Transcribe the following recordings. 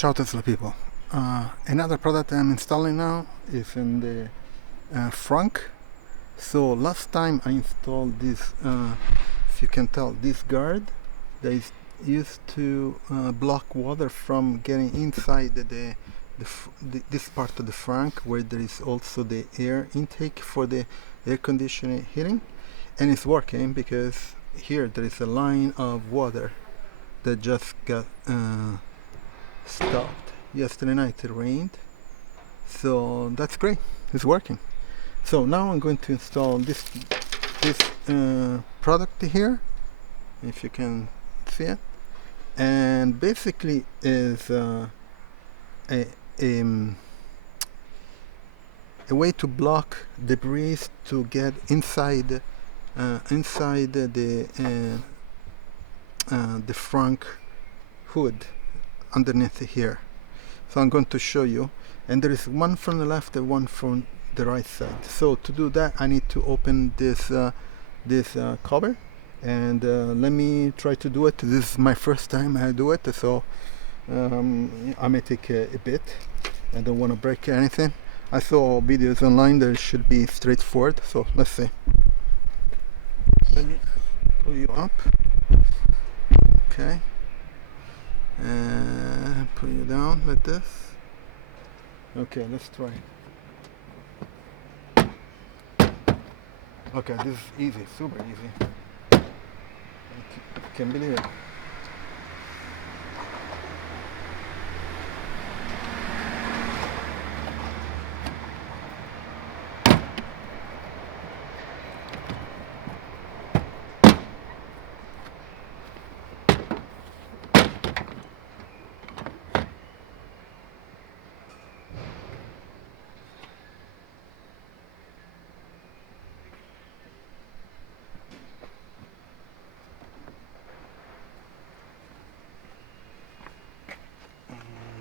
Ciao Tesla people. Another product I'm installing now is in the Frunk. So last time I installed this, if you can tell, this guard that is used to block water from getting inside this part of the Frunk, where there is also the air intake for the air conditioning heating, and it's working because here there is a line of water that just got stopped. Yesterday night it rained, so that's great, it's working. So now I'm going to install this product here, if you can see it, and basically is a way to block debris to get inside the Frunk hood underneath here. So I'm going to show you, and there is one from the left and one from the right side. So to do that I need to open this cover, and let me try to do it. This is my first time I do it, so I may take a bit. I don't want to break anything. I saw videos online that should be straightforward, so let's see. Let me pull you up. Okay, and pull you down like this. Okay, let's try. Okay, this is easy, super easy. I can't believe it.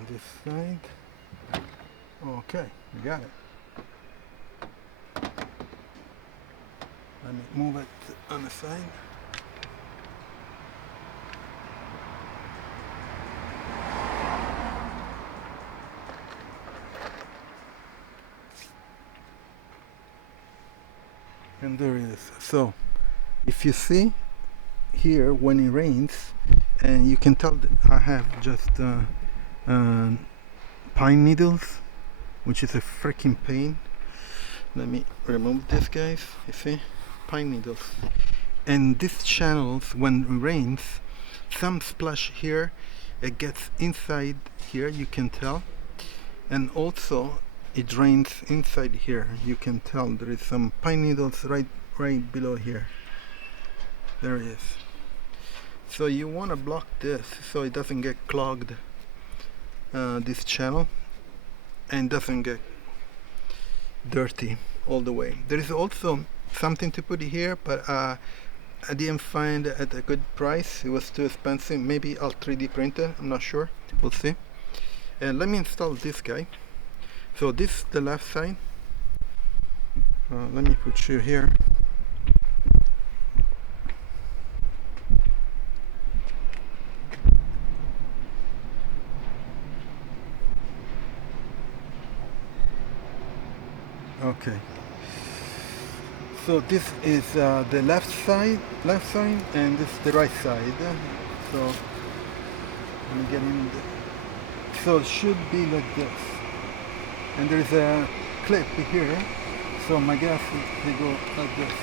This side. Okay, we got it. Let me move it on the side. And there it is. So if you see here, when it rains, and you can tell that I have just pine needles, which is a freaking pain. Let me remove this, guys. You see, pine needles, and these channels, when it rains, some splash here, it gets inside here, you can tell, and also it drains inside here. You can tell there is some pine needles right below here. There it is. So you want to block this so it doesn't get clogged, this channel, and doesn't get dirty all the way. There is also something to put here, but I didn't find it at a good price. It was too expensive. Maybe I'll 3D print it, I'm not sure, we'll see. And let me install this guy. So this is the left side. Let me put you here. Okay, so this is the left side, and this is the right side. So let me get in the, so it should be like this, and there is a clip here, so my gas, they go like this.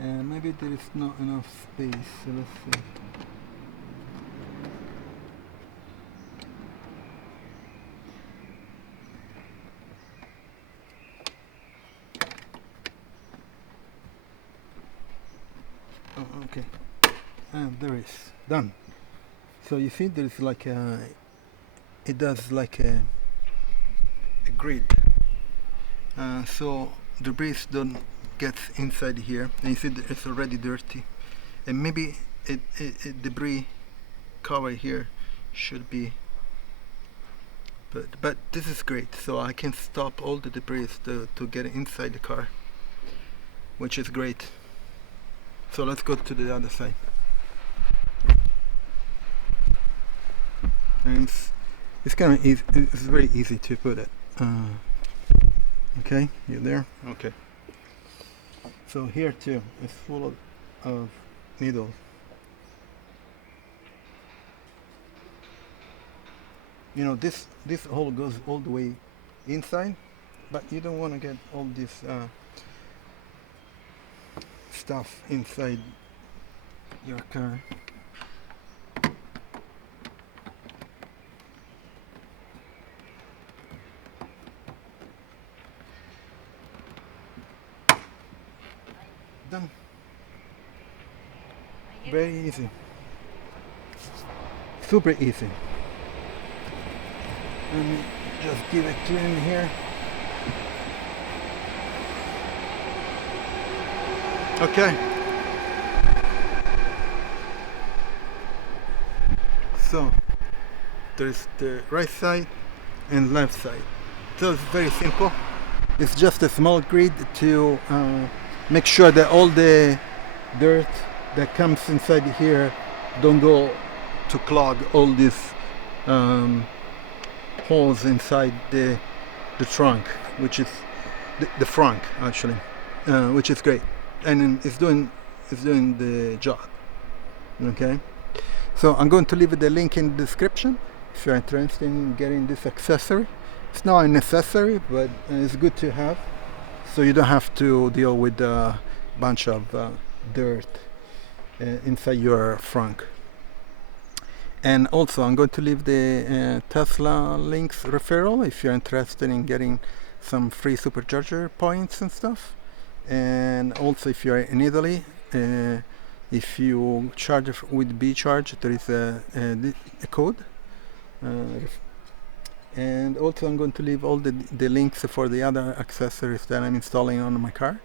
And maybe there is not enough space, so let's see. Oh, okay, and there is done. So you see there's like a, it does like a grid, so debris don't get inside here, and you see that it's already dirty, and maybe debris cover here should be, but this is great, so I can stop all the debris to get inside the car, which is great. So let's go to the other side. And it's kind of easy, it's very easy to put it. Okay, you there? Okay. So here too, it's full of needles. You know, this hole goes all the way inside, but you don't want to get all this stuff inside your car. Done. Very easy. Super easy. Let me just give it clean here. Okay. So there's the right side and left side. So it's very simple. It's just a small grid to make sure that all the dirt that comes inside here don't go to clog all these holes inside the trunk, which is the frunk actually, which is great, and it's doing the job. Okay, so I'm going to leave the link in the description if you're interested in getting this accessory. It's not a necessary, but it's good to have, so you don't have to deal with a bunch of dirt inside your frunk. And also I'm going to leave the Tesla links referral if you're interested in getting some free Supercharger points and stuff. And also if you're in Italy, if you charge with BeCharge, there is a code. And also I'm going to leave all the links for the other accessories that I'm installing on my car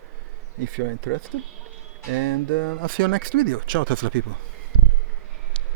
if you're interested. And I'll see you next video. Ciao Tesla people.